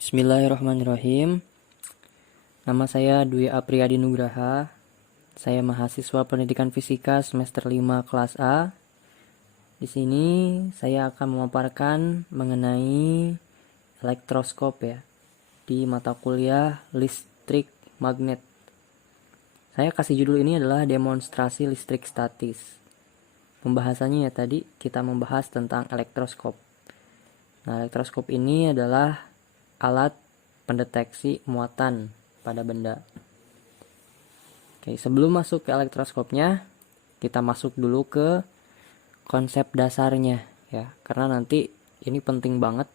Bismillahirrahmanirrahim. Nama saya Dwi Apriyadi Nugraha. Saya mahasiswa Pendidikan Fisika semester 5 kelas A. Di sini saya akan memaparkan mengenai elektroskop ya di mata kuliah listrik magnet. Saya kasih judul ini adalah demonstrasi listrik statis. Pembahasannya ya tadi kita membahas tentang elektroskop. Nah, elektroskop ini adalah alat pendeteksi muatan pada benda. Oke, sebelum masuk ke elektroskopnya, kita masuk dulu ke konsep dasarnya ya, karena nanti ini penting banget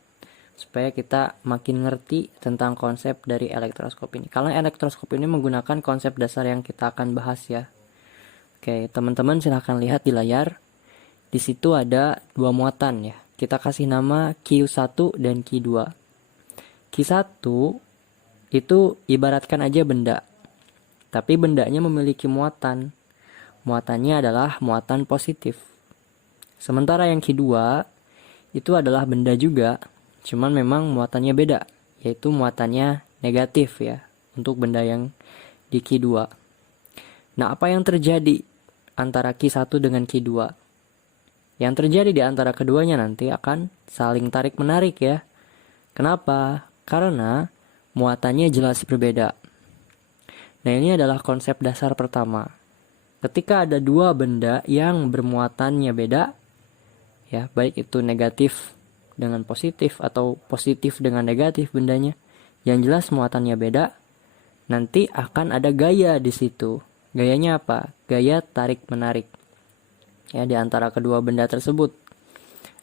supaya kita makin ngerti tentang konsep dari elektroskop ini. Karena elektroskop ini menggunakan konsep dasar yang kita akan bahas ya. Oke, teman-teman silahkan lihat di layar. Di situ ada dua muatan ya. Kita kasih nama Q1 dan Q2. Q1 itu ibaratkan aja benda, tapi bendanya memiliki muatan. Muatannya adalah muatan positif. Sementara yang Q2 itu adalah benda juga, cuman memang muatannya beda, yaitu muatannya negatif ya, untuk benda yang di Q2. Nah, apa yang terjadi antara Q1 dengan Q2? Yang terjadi di antara keduanya nanti akan saling tarik-menarik ya. Kenapa? Karena muatannya jelas berbeda. Nah, ini adalah konsep dasar pertama. Ketika ada dua benda yang bermuatannya beda, ya, baik itu negatif dengan positif atau positif dengan negatif bendanya, yang jelas muatannya beda, nanti akan ada gaya di situ. Gayanya apa? Gaya tarik-menarik. Ya, di antara kedua benda tersebut.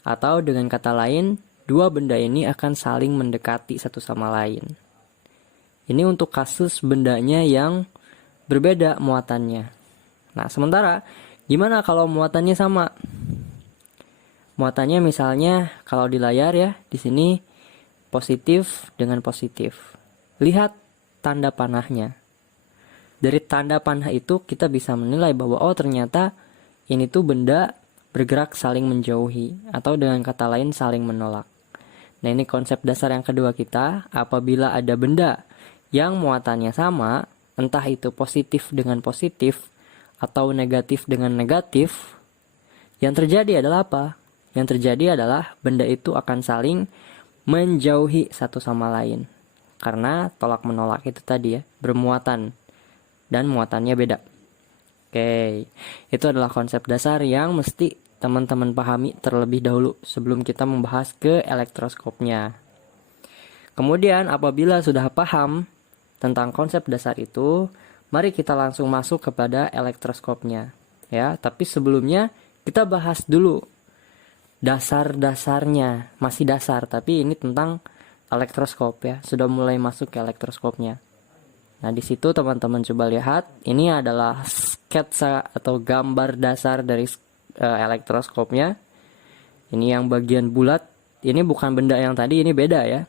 Atau dengan kata lain, dua benda ini akan saling mendekati satu sama lain. Ini untuk kasus bendanya yang berbeda muatannya. Nah, sementara gimana kalau muatannya sama? Muatannya misalnya kalau di layar ya, di sini positif dengan positif. Lihat tanda panahnya. Dari tanda panah itu kita bisa menilai bahwa oh ternyata ini tuh benda bergerak saling menjauhi atau dengan kata lain saling menolak. Nah, ini konsep dasar yang kedua kita. Apabila ada benda yang muatannya sama, entah itu positif dengan positif atau negatif dengan negatif, yang terjadi adalah apa? Yang terjadi adalah benda itu akan saling menjauhi satu sama lain. Karena tolak menolak itu tadi ya, bermuatan dan muatannya beda. Oke, itu adalah konsep dasar yang mesti teman-teman pahami terlebih dahulu sebelum kita membahas ke elektroskopnya. Kemudian apabila sudah paham tentang konsep dasar itu, mari kita langsung masuk kepada elektroskopnya. Ya, tapi sebelumnya kita bahas dulu dasar-dasarnya. Masih dasar, tapi ini tentang elektroskop ya. Sudah mulai masuk ke elektroskopnya. Nah, di situ teman-teman coba lihat, ini adalah sketsa atau gambar dasar dari elektroskopnya. Ini yang bagian bulat, ini bukan benda yang tadi, ini beda ya.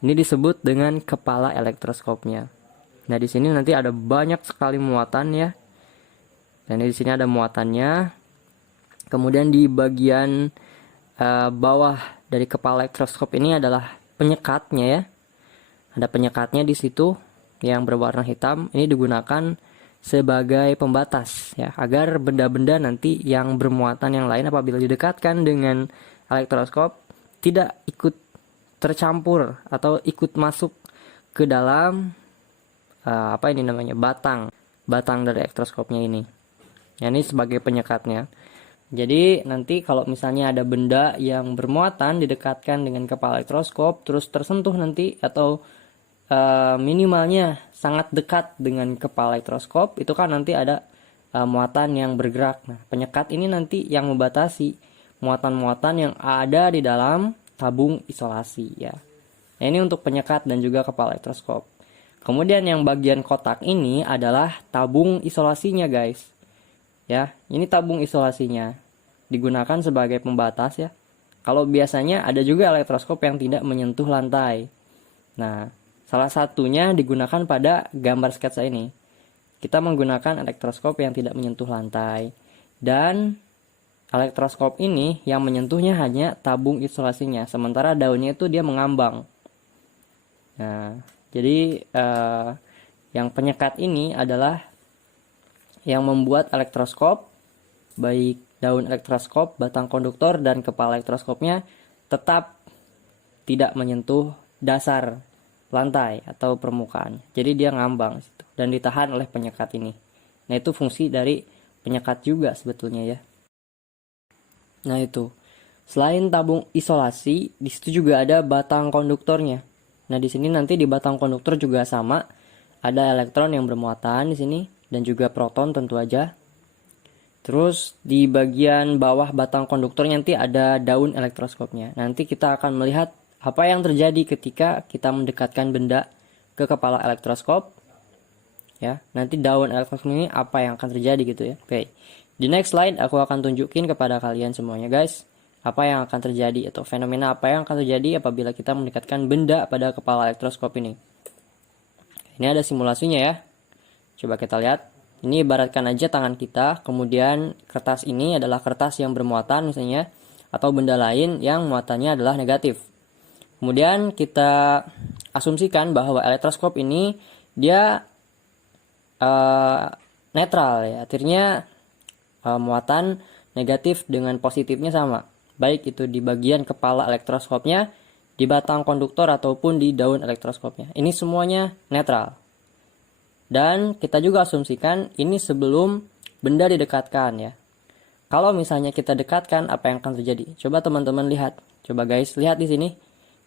Ini disebut dengan kepala elektroskopnya. Nah, di sini nanti ada banyak sekali muatan ya. Dan di sini ada muatannya. Kemudian di bagian bawah dari kepala elektroskop ini adalah penyekatnya ya. Ada penyekatnya di situ yang berwarna hitam. Ini digunakan sebagai pembatas ya, agar benda-benda nanti yang bermuatan yang lain apabila didekatkan dengan elektroskop tidak ikut tercampur atau ikut masuk ke dalam apa ini namanya, batang dari elektroskopnya ini. Ya, ini sebagai penyekatnya. Jadi nanti kalau misalnya ada benda yang bermuatan didekatkan dengan kepala elektroskop terus tersentuh nanti atau minimalnya sangat dekat dengan kepala elektroskop, itu kan nanti ada muatan yang bergerak. Nah, penyekat ini nanti yang membatasi muatan-muatan yang ada di dalam tabung isolasi ya. Nah, ini untuk penyekat dan juga kepala elektroskop. Kemudian yang bagian kotak ini adalah tabung isolasinya guys. Ya, ini tabung isolasinya digunakan sebagai pembatas ya. Kalau biasanya ada juga elektroskop yang tidak menyentuh lantai. Nah, salah satunya digunakan pada gambar sketsa ini. Kita menggunakan elektroskop yang tidak menyentuh lantai. Dan elektroskop ini yang menyentuhnya hanya tabung isolasinya. Sementara daunnya itu dia mengambang. Nah, jadi yang penyekat ini adalah yang membuat elektroskop, baik daun elektroskop, batang konduktor, dan kepala elektroskopnya tetap tidak menyentuh dasar lantai atau permukaan. Jadi dia ngambang dan ditahan oleh penyekat ini. Nah, itu fungsi dari penyekat juga sebetulnya ya. Nah, itu. Selain tabung isolasi, di situ juga ada batang konduktornya. Nah, di sini nanti di batang konduktor juga sama, ada elektron yang bermuatan di sini dan juga proton tentu aja. Terus di bagian bawah batang konduktor nanti ada daun elektroskopnya. Nanti kita akan melihat apa yang terjadi ketika kita mendekatkan benda ke kepala elektroskop. Ya, nanti daun elektroskop ini apa yang akan terjadi gitu ya. Oke. Di next slide aku akan tunjukin kepada kalian semuanya guys, apa yang akan terjadi atau fenomena apa yang akan terjadi apabila kita mendekatkan benda pada kepala elektroskop ini. Ini ada simulasinya ya. Coba kita lihat. Ini ibaratkan aja tangan kita, kemudian kertas ini adalah kertas yang bermuatan misalnya, atau benda lain yang muatannya adalah negatif. Kemudian kita asumsikan bahwa elektroskop ini dia netral ya, artinya muatan negatif dengan positifnya sama, baik itu di bagian kepala elektroskopnya, di batang konduktor ataupun di daun elektroskopnya. Ini semuanya netral. Dan kita juga asumsikan ini sebelum benda didekatkan ya. Kalau misalnya kita dekatkan, apa yang akan terjadi? Coba teman-teman lihat. Coba guys, lihat di sini.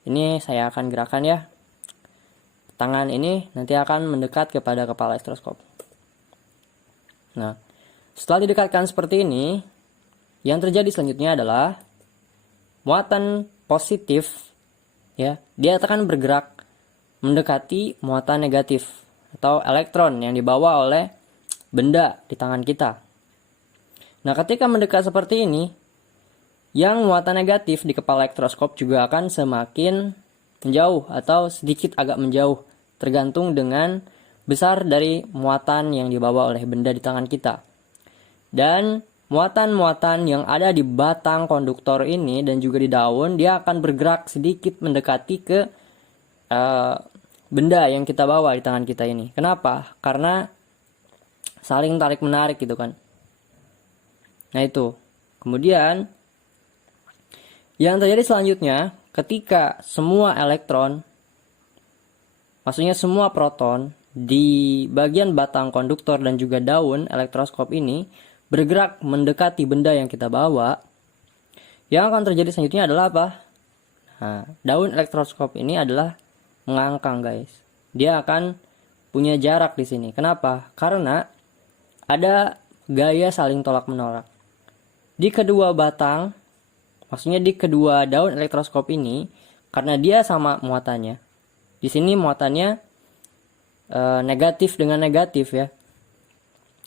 Ini saya akan gerakan ya. Tangan ini nanti akan mendekat kepada kepala elektroskop. Nah, setelah didekatkan seperti ini, yang terjadi selanjutnya adalah muatan positif ya, dia akan bergerak mendekati muatan negatif atau elektron yang dibawa oleh benda di tangan kita. Nah, ketika mendekat seperti ini, yang muatan negatif di kepala elektroskop juga akan semakin menjauh atau sedikit agak menjauh, tergantung dengan besar dari muatan yang dibawa oleh benda di tangan kita. Dan muatan-muatan yang ada di batang konduktor ini dan juga di daun, dia akan bergerak sedikit mendekati ke benda yang kita bawa di tangan kita ini. Kenapa? Karena saling tarik menarik gitu kan. Nah itu. Kemudian yang terjadi selanjutnya, ketika semua elektron, maksudnya semua proton di bagian batang konduktor dan juga daun elektroskop ini bergerak mendekati benda yang kita bawa, yang akan terjadi selanjutnya adalah apa? Nah, daun elektroskop ini adalah mengangkang guys. Dia akan punya jarak di sini. Kenapa? Karena ada gaya saling tolak menolak. Di kedua batang, maksudnya di kedua daun elektroskop ini, karena dia sama muatannya. Di sini muatannya negatif dengan negatif ya.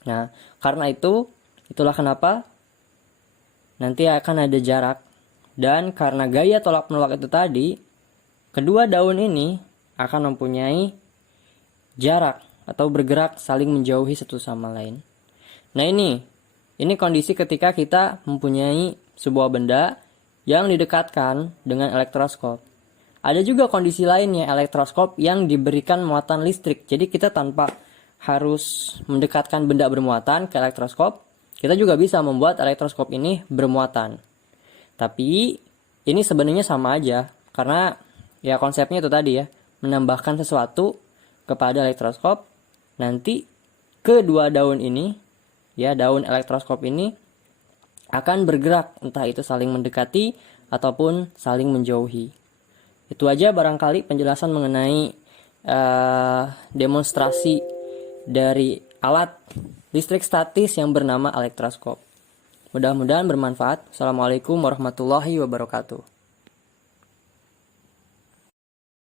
Nah, karena itulah kenapa nanti akan ada jarak. Dan karena gaya tolak menolak itu tadi, kedua daun ini akan mempunyai jarak atau bergerak saling menjauhi satu sama lain. Nah, ini kondisi ketika kita mempunyai sebuah benda yang didekatkan dengan elektroskop. Ada juga kondisi lainnya, elektroskop yang diberikan muatan listrik. Jadi kita tanpa harus mendekatkan benda bermuatan ke elektroskop, kita juga bisa membuat elektroskop ini bermuatan. Tapi ini sebenarnya sama aja, karena ya konsepnya itu tadi ya, menambahkan sesuatu kepada elektroskop. Nanti kedua daun ini, ya daun elektroskop ini akan bergerak, entah itu saling mendekati ataupun saling menjauhi. Itu aja barangkali penjelasan mengenai demonstrasi dari alat listrik statis yang bernama elektroskop. Mudah-mudahan bermanfaat. Assalamualaikum warahmatullahi wabarakatuh.